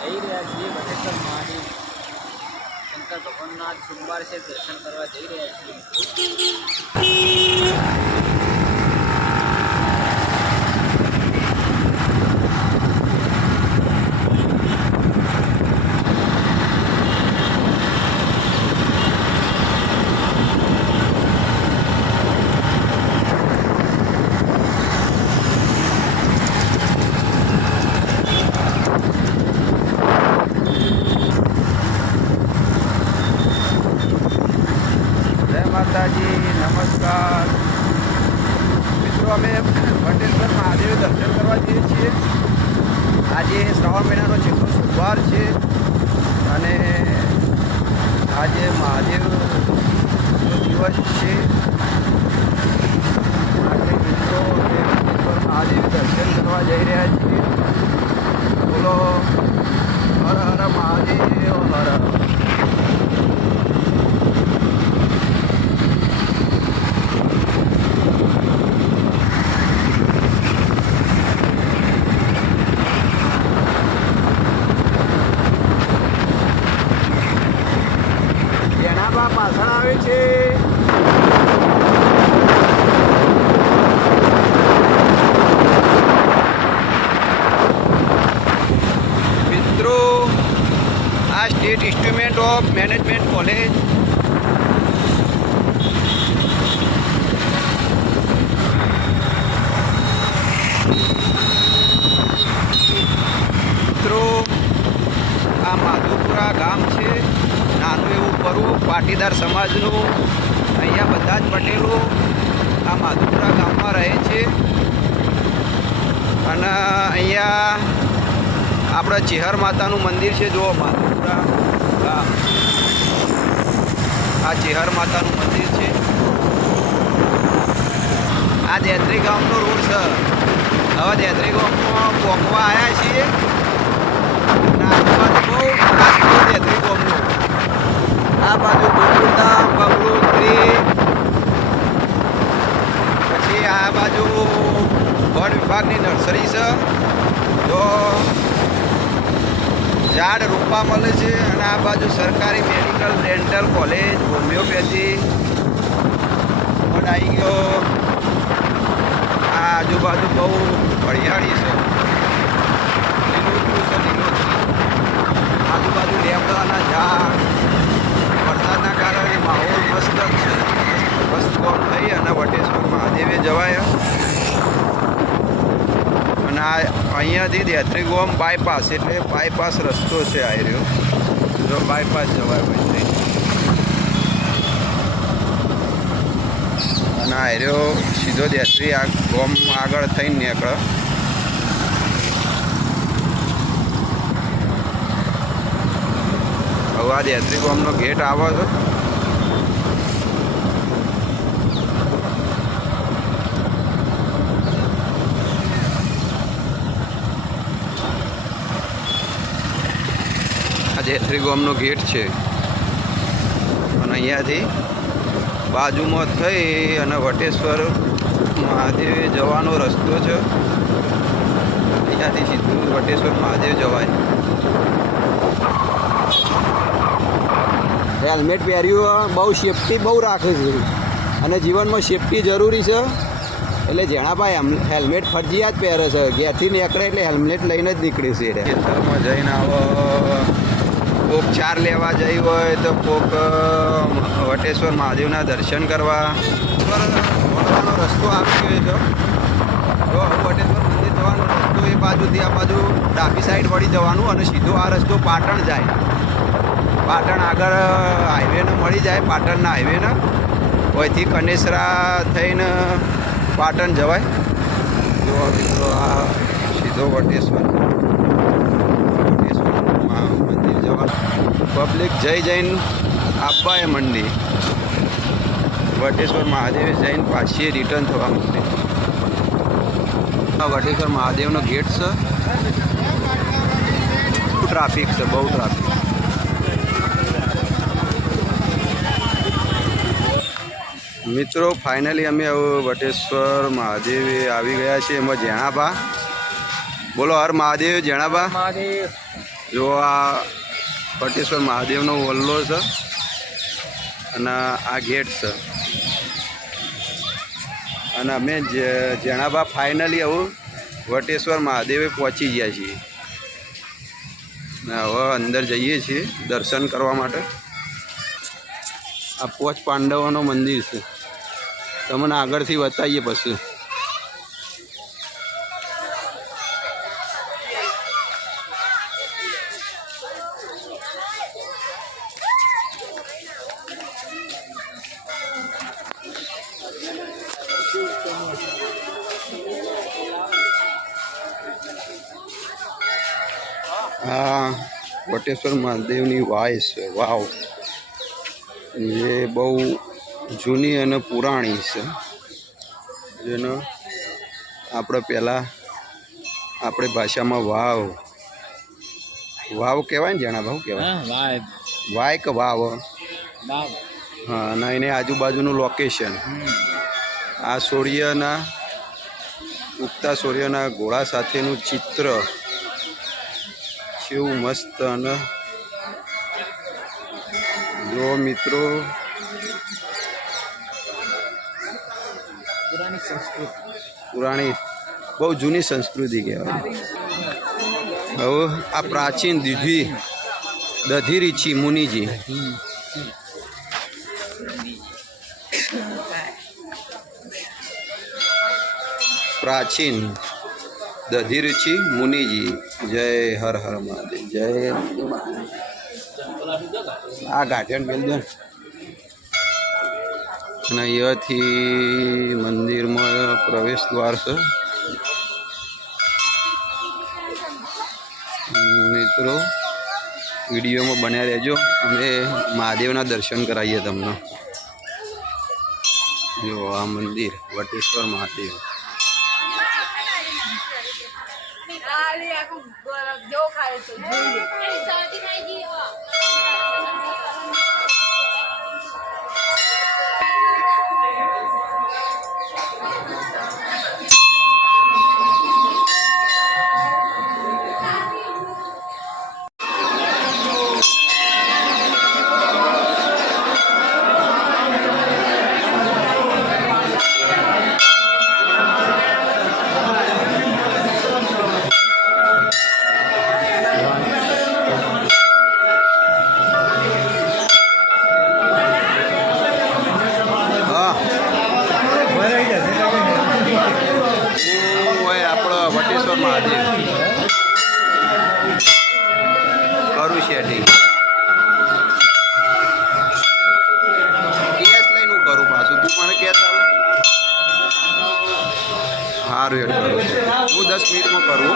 જઈ રહ્યા છીએ વટેશ્વર મહાદેવ શંકર ભગવાનના સોમવાર છે, દર્શન કરવા જઈ રહ્યા છીએ। માતાજી નમસ્કાર મિત્રો, અમે વટેશ્વર મહાદેવ દર્શન કરવા જઈએ છીએ। આજે શ્રાવણ મહિનાનો છેલ્લો સોમવાર છે અને આજે મહાદેવનો દિવસ છે। આજે મિત્રો અમે વટેશ્વર મહાદેવ દર્શન કરવા જઈ રહ્યા છીએ। બોલો હર હર મહાદેવ, હર હર। પાછળ આવે છે। મિત્રો, આ state instrument of management college મિત્રો, આ માધુપુરા ગામ છે, નાનું એવું પરવું પાટીદાર સમાજનું। અહીંયા બધા જ પટેલો આ માધુપુરા ગામમાં રહે છે અને અહીંયા આપણા ચેહર માતાનું મંદિર છે। જુઓ માધુપુરા ગામ, આ ચેહર માતાનું મંદિર છે। આ દેત્રી ગામનો રોડ છે। હવે દેત્રી ગામમાં પોકવા આવ્યા છીએ અને આજુબાજુ બહુ દેત્રી ગામનું। આ બાજુ ગોકુલધામ, બંગલોત્રી, પછી આ બાજુ વન વિભાગની નર્સરી છે, તો ઝાડ રોપવા મળે છે। અને આ બાજુ સરકારી મેડિકલ ડેન્ટલ કોલેજ, હોમિયોપેથી પણ આવી ગયો। આ આજુબાજુ બહુ હરિયાળી છે, લીલોતરું છે, લીલોતરી। આજુબાજુ લેમડાના ઝાડ, વરસાદના કારણે માહોલ મસ્ત છે। મસ્ત કોમ થઈ અને વટેશ્વર મહાદેવે જવાય। અને આ અહીંયાથી દેત્રી ગામ બાયપાસ, એટલે બાયપાસ રસ્તો છે આ રહ્યો, જો બાયપાસ જવાય ભાઈ। અને આ રહ્યો સીધો દેત્રી આ ગામ આગળ થઈને નીકળે। હવે આ દેત્રી ગામનો ગેટ આવે છે। આ દેત્રી ગામનો ગેટ છે અને અહીંયાથી બાજુમાં થઈ અને વટેશ્વર મહાદેવ જવાનો રસ્તો છે। અહીંયાથી સીધું વટેશ્વર મહાદેવ જવાય। હેલ્મેટ પહેર્યું, બહુ સેફટી બહુ રાખે છે અને જીવનમાં સેફટી જરૂરી છે। એટલે જેણાભાઈ હેલ્મેટ ફરજિયાત પહેરે છે, ઘેરથી નીકળે એટલે હેલ્મેટ લઈને જ નીકળે છે। ખેતરમાં જઈને આવો, કોક ચાર લેવા જઈ હોય તો કોક વટેશ્વર મહાદેવના દર્શન કરવા વળવાનો રસ્તો આવી ગયો છે। તો વટેશ્વર મંદિર જવાનો રસ્તો એ બાજુથી આ બાજુ ડાબી સાઈડ વળી જવાનું અને સીધો આ રસ્તો પાટણ જાય। પાટણ આગળ હાઈવેને મળી જાય, પાટણના હાઈવેને અહીંથી કનેસરા થઈને પાટણ જવાય। જો મિત્રો, આ સીધો વટેશ્વર મંદિર જવાનું। પબ્લિક જઈને આપવા મંડી, વટેશ્વર મહાદેવે જઈને પાછી રિટર્ન થવા માંડી। વટેશ્વર મહાદેવનો ગેટ છે, ટ્રાફિક છે, બહુ ટ્રાફિક। મિત્રો, ફાઇનલી અમે વટેશ્વર મહાદેવે આવી ગયા છીએ। એમાં જેણાબા, બોલો હર મહાદેવ। જેણાબા, જો આ વટેશ્વર મહાદેવનો વલ્લો છે અને આ ગેટ છે અને અમે જેણાબા ફાઇનલી હવે વટેશ્વર મહાદેવે પહોંચી ગયા છીએ ને હવે અંદર જઈએ છીએ દર્શન કરવા માટે. આ 5 પાંડવોનું મંદિર છે, તમને આગળથી બતાવીએ પછી. આ વટેશ્વર મહાદેવની વાય છે, વાવ, જે બહુ જૂની અને પુરાણી છે, જેનો આપણે પહેલાં આપણી ભાષામાં વાવ કહેવાય ને, જણા ભાવ કહેવાય, વાય કે વાવ? હા. અને એની આજુબાજુનું લોકેશન, આ સૂર્યના ઉગતા સૂર્યના ગોળા સાથેનું ચિત્ર કેવું મસ્ત. અને જો મિત્રો, પુરાણી બહુ જૂની સંસ્કૃતિ કહેવાય. હવે આ પ્રાચીન દધી ઋષિ મુનિજી, પ્રાચીન દધી ઋષિ મુનિજી, જય હર હર મહાદેવ, જય. આ ગાંઠિયાને મેલ દો. અને અહીંયાથી મંદિરમાં પ્રવેશ દ્વાર છે. મિત્રો વિડીયોમાં બન્યા રહેજો, અમે મહાદેવના દર્શન કરાવીએ તમને. જો આ મંદિર વટેશ્વર મહાદેવ. વટેશ્વર મહાદેવ કરું શેઠી કેસ લઈને હું કરું પાછું, તું મને કે સારું એડ કરું, હું 10 મિનિટમાં કરું.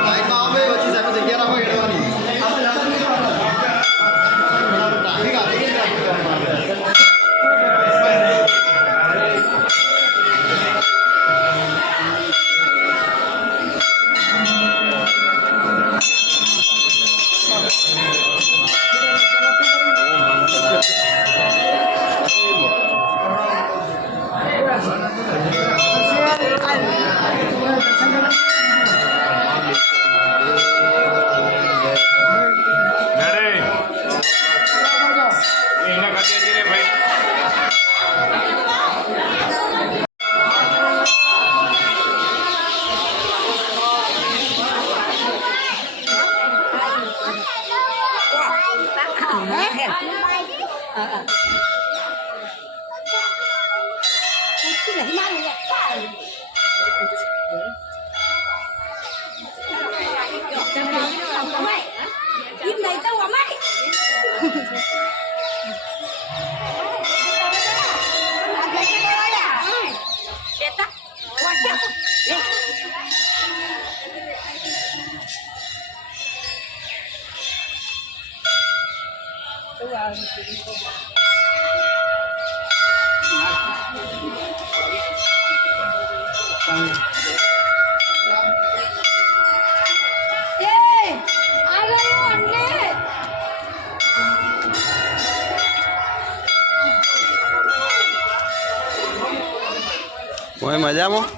કોઈ મજામાં?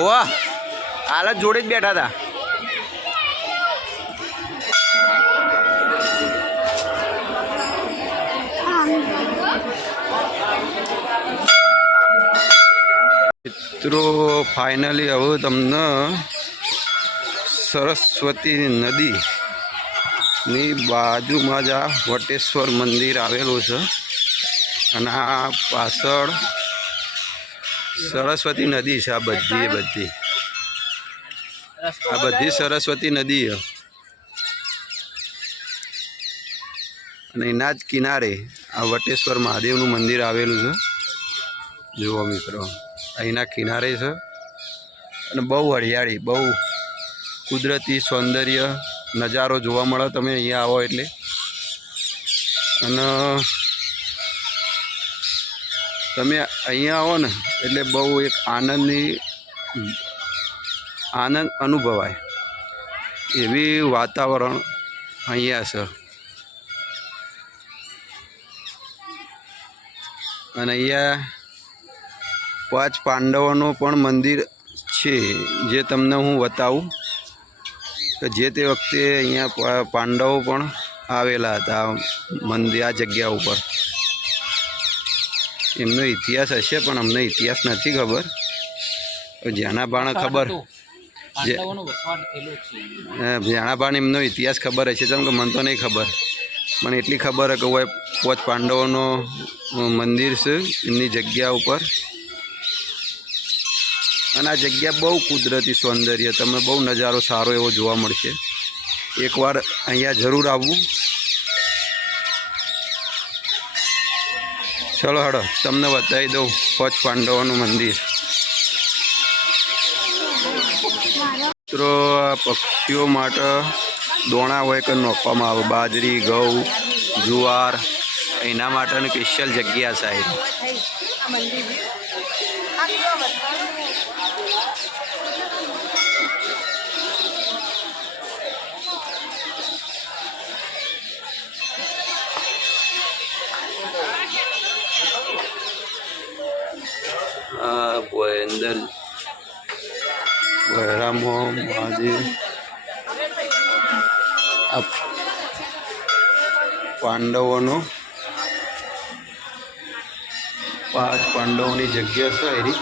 ઓવા હાલ જ જોડે જ બેઠા હતા. મિત્રો ફાઇનલી હવે તમને સરસ્વતી નદીની બાજુમાં જ આ વટેશ્વર મંદિર આવેલું છે અને આ પાછળ સરસ્વતી નદી છે. આ બધી સરસ્વતી નદી છે અને એના જ કિનારે આ વટેશ્વર મહાદેવનું મંદિર આવેલું છે. જુઓ મિત્રો, અહીંના કિનારે છે અને બહુ હરિયાળી, બહુ કુદરતી સૌંદર્ય નજારો જોવા મળે તમે અહીંયા આવો એટલે. અને તમે અહીંયા આવો ને એટલે બહુ એક આનંદ અનુભવાય એવી વાતાવરણ અહીંયા છે. અને અહીંયા 5 પાંડવોનું પણ મંદિર છે જે તમને હું બતાવું કે જે તે વખતે અહીંયા પાંડવો પણ આવેલા હતા મંદિર આ જગ્યા ઉપર. એમનો ઇતિહાસ હશે પણ અમને ઇતિહાસ નથી ખબર. જેના બાણે ખબર, જેના બાણે એમનો ઇતિહાસ ખબર હશે જેમ કે મને તો નહીં ખબર, મને એટલી ખબર કે હોય 5 પાંડવોનો મંદિર છે એમની જગ્યા ઉપર. અને આ જગ્યા બહુ કુદરતી સૌંદર્ય, તમે બહુ નજારો સારો એવો જોવા મળશે. એકવાર અહીંયા જરૂર આવવું. ચલો હડો તમને બતાવી દઉં 5 પાંડવોનું મંદિર. મિત્રો આ પક્ષીઓ માટે દોણા હોય કે નાખવામાં આવે, બાજરી, ઘઉં, જુવાર, એના માટેની સ્પેશિયલ જગ્યા સાહેબ. અંદર ભૈરામો મહાદેવ આ પાંડવોનો 5 પાંડવોની જગ્યા છે એની.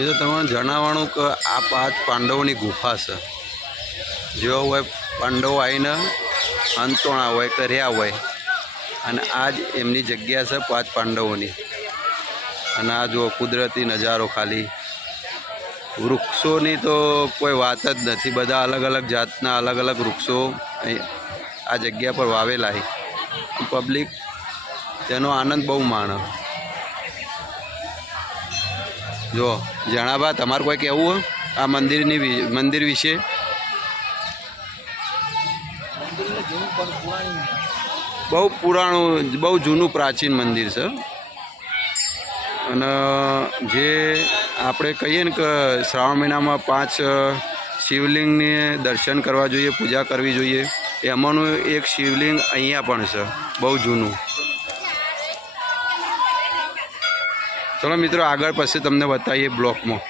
એ તો તમારે જણાવવાનું કે આ 5 પાંડવોની ગુફા છે. જેઓ હોય પાંડવો આવીને અંતોણા હોય કે રહ્યા હોય અને આ જ એમની જગ્યા છે 5 પાંડવોની. અને આ જો કુદરતી નજારો, ખાલી વૃક્ષોની તો કોઈ વાત જ નથી. બધા અલગ અલગ જાતના અલગ અલગ વૃક્ષો આ જગ્યા પર વાવેલા છે. પબ્લિક તેનો આનંદ બહુ માણે. જો જણાભા તમારે કોઈ કહેવું હોય આ મંદિર વિશે? બહુ પુરાણું, બહુ જૂનું પ્રાચીન મંદિર છે. અને જે આપણે કહીએ ને કે શ્રાવણ મહિનામાં 5 શિવલિંગને દર્શન કરવા જોઈએ, પૂજા કરવી જોઈએ, એમાંનું એક શિવલિંગ અહીંયા પણ છે, બહુ જૂનું. ચલો મિત્રો આગળ પછી તમને બતાવીએ બ્લોકમાં.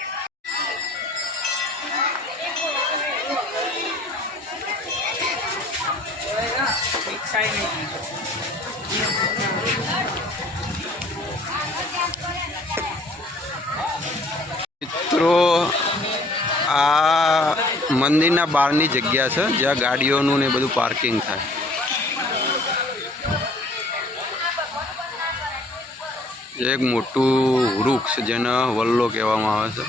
મિત્રો આ મંદિરના બહારની જગ્યા છે જ્યાં ગાડીઓનું ને બધું પાર્કિંગ થાય. એક મોટું વૃક્ષ જેને વલ્લો કહેવામાં આવે છે.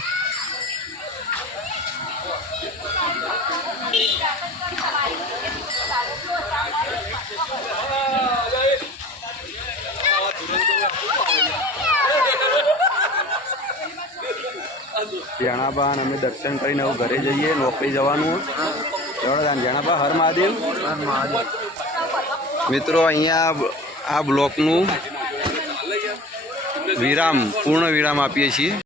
જણાબા અમે દર્શન કરીને હવે ઘરે જઈએ, નોકરી જવાનું. જણાબા હર મહાદેવ. મિત્રો અહીંયા આ બ્લોકનું પૂર્ણ વિરામ આપીએ છીએ.